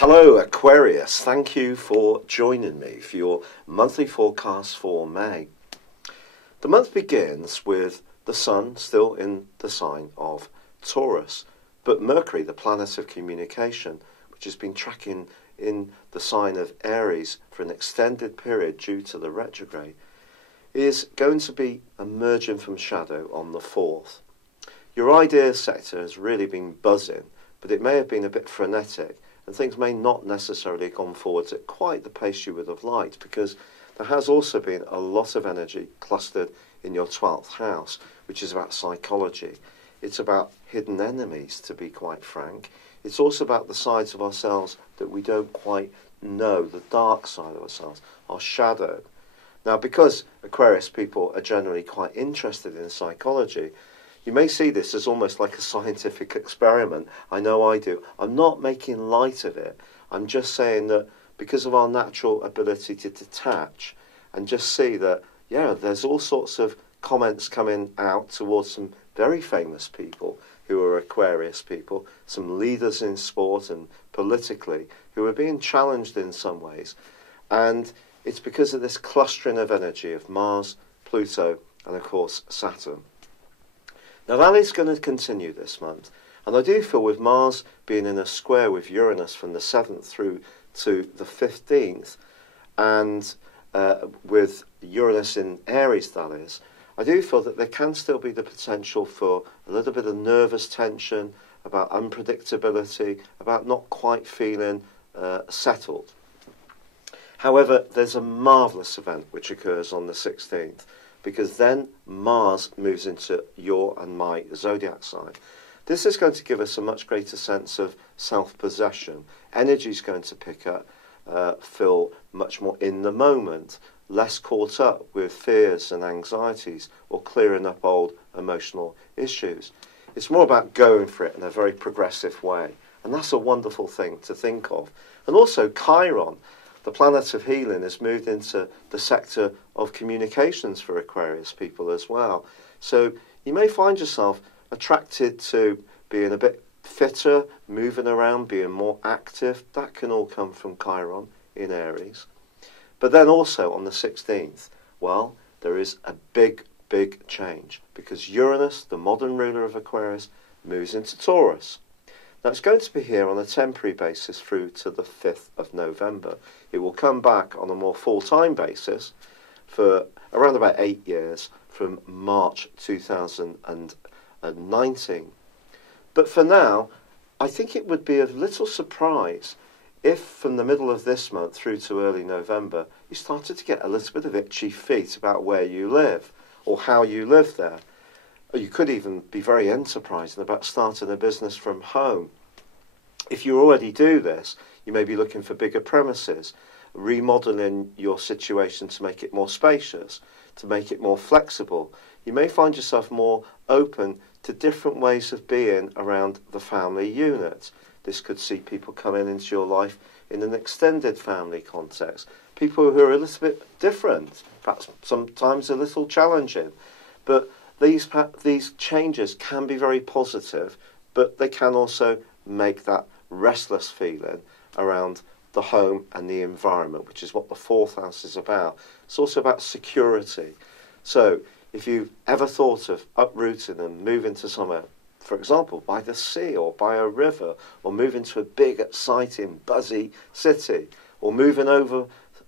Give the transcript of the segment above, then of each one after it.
Hello Aquarius, thank you for joining me for your monthly forecast for May. The month begins with the Sun still in the sign of Taurus, but Mercury, the planet of communication, which has been tracking in the sign of Aries for an extended period due to the retrograde, is going to be emerging from shadow on the 4th. Your ideas sector has really been buzzing, but it may have been a bit frenetic, and things may not necessarily have gone forwards at quite the pace you would have liked, because there has also been a lot of energy clustered in your 12th house, which is about psychology. It's about hidden enemies, to be quite frank. It's also about the sides of ourselves that we don't quite know, the dark side of ourselves, our shadow. Now, because Aquarius people are generally quite interested in psychology, you may see this as almost like a scientific experiment. I know I do. I'm not making light of it. I'm just saying that because of our natural ability to detach and just see that, yeah, there's all sorts of comments coming out towards some very famous people who are Aquarius people, some leaders in sport and politically who are being challenged in some ways. And it's because of this clustering of energy of Mars, Pluto, and of course Saturn. Now that is going to continue this month, and I do feel with Mars being in a square with Uranus from the 7th through to the 15th, and with Uranus in Aries, that is, I do feel that there can still be the potential for a little bit of nervous tension, about unpredictability, about not quite feeling settled. However, there's a marvellous event which occurs on the 16th, because then Mars moves into your and my Zodiac sign. This is going to give us a much greater sense of self-possession. Energy is going to pick up, feel much more in the moment, less caught up with fears and anxieties or clearing up old emotional issues. It's more about going for it in a very progressive way. And that's a wonderful thing to think of. And also Chiron, the planet of healing, has moved into the sector of communications for Aquarius people as well. So you may find yourself attracted to being a bit fitter, moving around, being more active. That can all come from Chiron in Aries. But then also on the 16th, well, there is a big, big change, because Uranus, the modern ruler of Aquarius, moves into Taurus. Now, it's going to be here on a temporary basis through to the 5th of November. It will come back on a more full-time basis for around about 8 years from March 2019. But for now, I think it would be a little surprise if from the middle of this month through to early November, you started to get a little bit of itchy feet about where you live or how you live there. You could even be very enterprising about starting a business from home. If you already do this, you may be looking for bigger premises, remodeling your situation to make it more spacious, to make it more flexible. You may find yourself more open to different ways of being around the family unit. This could see people coming into your life in an extended family context, people who are a little bit different, perhaps sometimes a little challenging. But these changes can be very positive, but they can also make that restless feeling around the home and the environment, which is what the 4th house is about. It's also about security. So if you've ever thought of uprooting and moving to somewhere, for example, by the sea or by a river, or moving to a big, exciting, buzzy city, or moving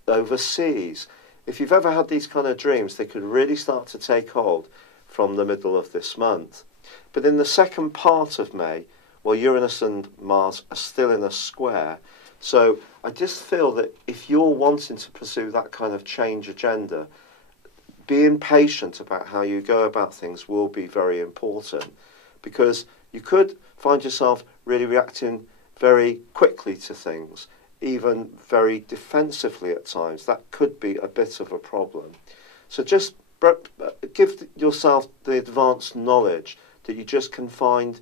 overseas, if you've ever had these kind of dreams, they could really start to take hold from the middle of this month. But in the second part of May, well, Uranus and Mars are still in a square. So I just feel that if you're wanting to pursue that kind of change agenda, being patient about how you go about things will be very important, because you could find yourself really reacting very quickly to things, even very defensively at times. That could be a bit of a problem. So just give yourself the advanced knowledge that you just can find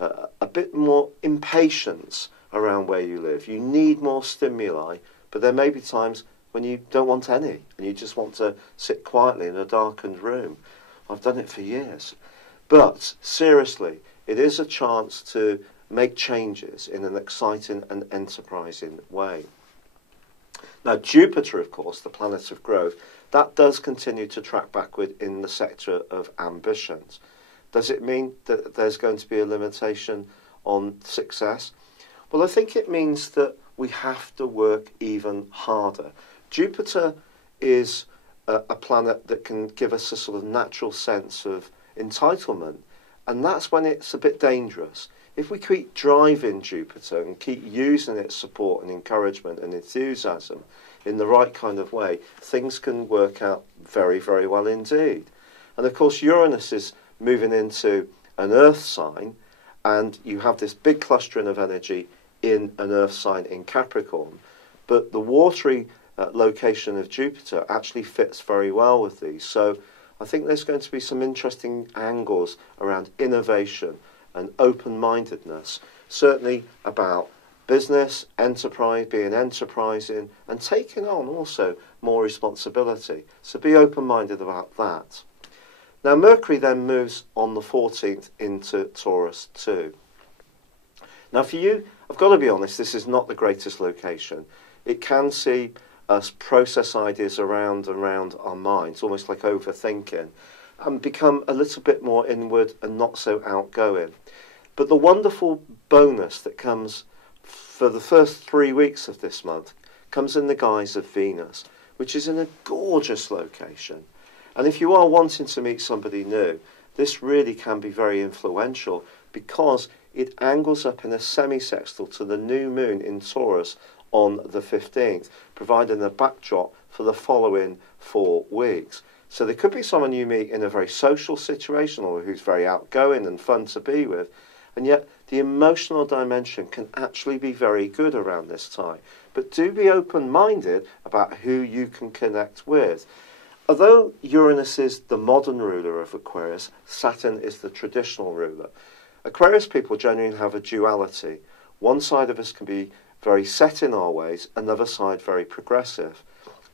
a bit more impatience around where you live. You need more stimuli, but there may be times when you don't want any and you just want to sit quietly in a darkened room. I've done it for years. But seriously, it is a chance to make changes in an exciting and enterprising way. Now, Jupiter, of course, the planet of growth, that does continue to track backward in the sector of ambitions. Does it mean that there's going to be a limitation on success? Well, I think it means that we have to work even harder. Jupiter is a planet that can give us a sort of natural sense of entitlement, and that's when it's a bit dangerous. If we keep driving Jupiter and keep using its support and encouragement and enthusiasm in the right kind of way, things can work out very, very well indeed. And of course, Uranus is moving into an Earth sign, and you have this big clustering of energy in an Earth sign in Capricorn. But the watery location of Jupiter actually fits very well with these. So I think there's going to be some interesting angles around innovation and open-mindedness, certainly about business, enterprise, being enterprising, and taking on also more responsibility. So be open-minded about that. Now, Mercury then moves on the 14th into Taurus too. Now, for you, I've got to be honest, this is not the greatest location. It can see us process ideas around our minds, almost like overthinking, and become a little bit more inward and not so outgoing. But the wonderful bonus that comes for the first 3 weeks of this month comes in the guise of Venus, which is in a gorgeous location. And if you are wanting to meet somebody new, this really can be very influential because it angles up in a semi-sextile to the new moon in Taurus on the 15th, providing a backdrop for the following 4 weeks. So there could be someone you meet in a very social situation or who's very outgoing and fun to be with, and yet the emotional dimension can actually be very good around this time. But do be open-minded about who you can connect with. Although Uranus is the modern ruler of Aquarius, Saturn is the traditional ruler. Aquarius people generally have a duality. One side of us can be very set in our ways, another side very progressive.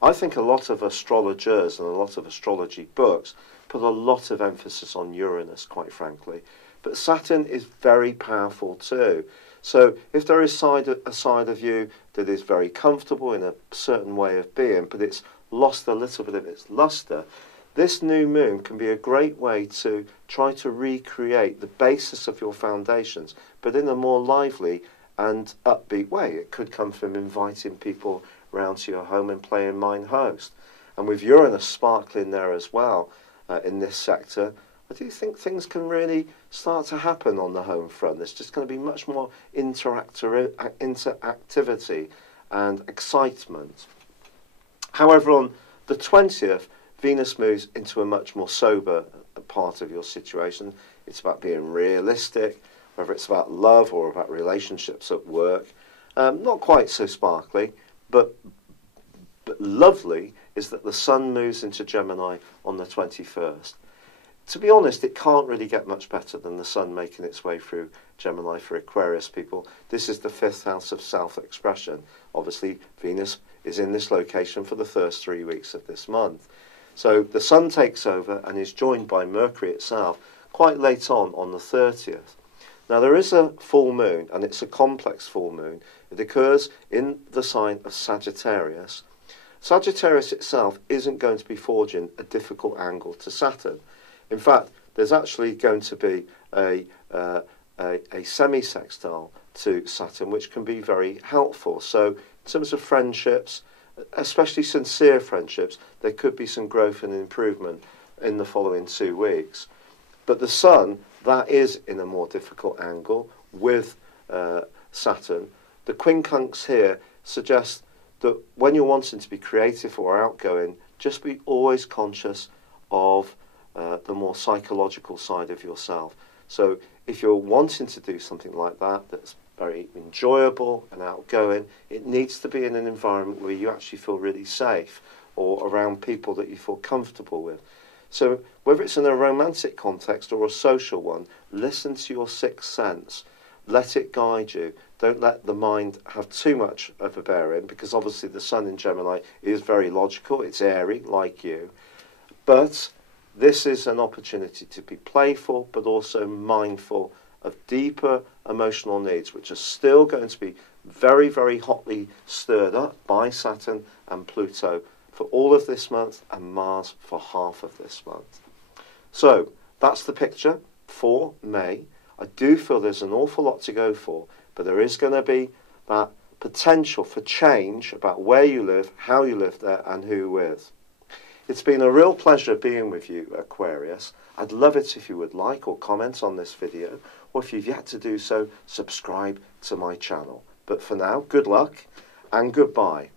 I think a lot of astrologers and a lot of astrology books put a lot of emphasis on Uranus, quite frankly. But Saturn is very powerful too. So if there is a side of you that is very comfortable in a certain way of being, but it's lost a little bit of its luster, this new moon can be a great way to try to recreate the basis of your foundations, but in a more lively and upbeat way. It could come from inviting people round to your home and playing Mine Host. And with Uranus sparkling there as well in this sector, I do think things can really start to happen on the home front. There's just going to be much more interactivity and excitement. However, on the 20th, Venus moves into a much more sober part of your situation. It's about being realistic, whether it's about love or about relationships at work. Not quite so sparkly, but lovely is that the Sun moves into Gemini on the 21st. To be honest, it can't really get much better than the Sun making its way through Gemini for Aquarius people. This is the 5th house of self-expression. Obviously, Venus is in this location for the first 3 weeks of this month. So the Sun takes over and is joined by Mercury itself quite late on the 30th. Now, there is a full moon, and it's a complex full moon. It occurs in the sign of Sagittarius. Sagittarius itself isn't going to be forging a difficult angle to Saturn. In fact, there's actually going to be a semi-sextile to Saturn, which can be very helpful. So in terms of friendships, especially sincere friendships, there could be some growth and improvement in the following 2 weeks. But the Sun, that is in a more difficult angle with Saturn. The quincunx here suggests that when you're wanting to be creative or outgoing, just be always conscious of the more psychological side of yourself. So if you're wanting to do something like that, that's very enjoyable and outgoing, it needs to be in an environment where you actually feel really safe or around people that you feel comfortable with. So whether it's in a romantic context or a social one, listen to your sixth sense. Let it guide you. Don't let the mind have too much of a bearing, because obviously the Sun in Gemini is very logical. It's airy, like you. But this is an opportunity to be playful, but also mindful of deeper emotional needs, which are still going to be very, very hotly stirred up by Saturn and Pluto for all of this month, and Mars for half of this month. So that's the picture for May. I do feel there's an awful lot to go for, but there is going to be that potential for change about where you live, how you live there, and who with. It's been a real pleasure being with you, Aquarius. I'd love it if you would like or comment on this video, or if you've yet to do so, subscribe to my channel. But for now, good luck and goodbye.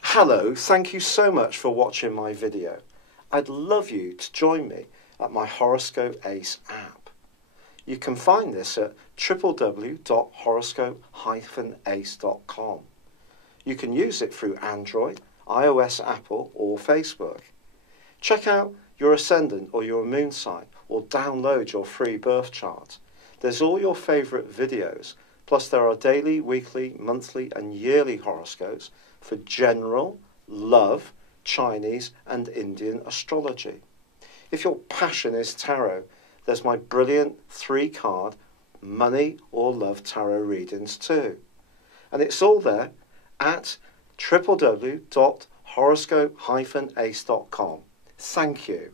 Hello, thank you so much for watching my video. I'd love you to join me at my Horoscope Ace app. You can find this at www.horoscope-ace.com. You can use it through Android, iOS, Apple or Facebook. Check out your ascendant or your moon sign, or download your free birth chart. There's all your favourite videos, plus there are daily, weekly, monthly and yearly horoscopes for general, love, Chinese and Indian astrology. If your passion is tarot, there's my brilliant 3-card money or love tarot readings too. And it's all there at www.horoscope-ace.com. Thank you.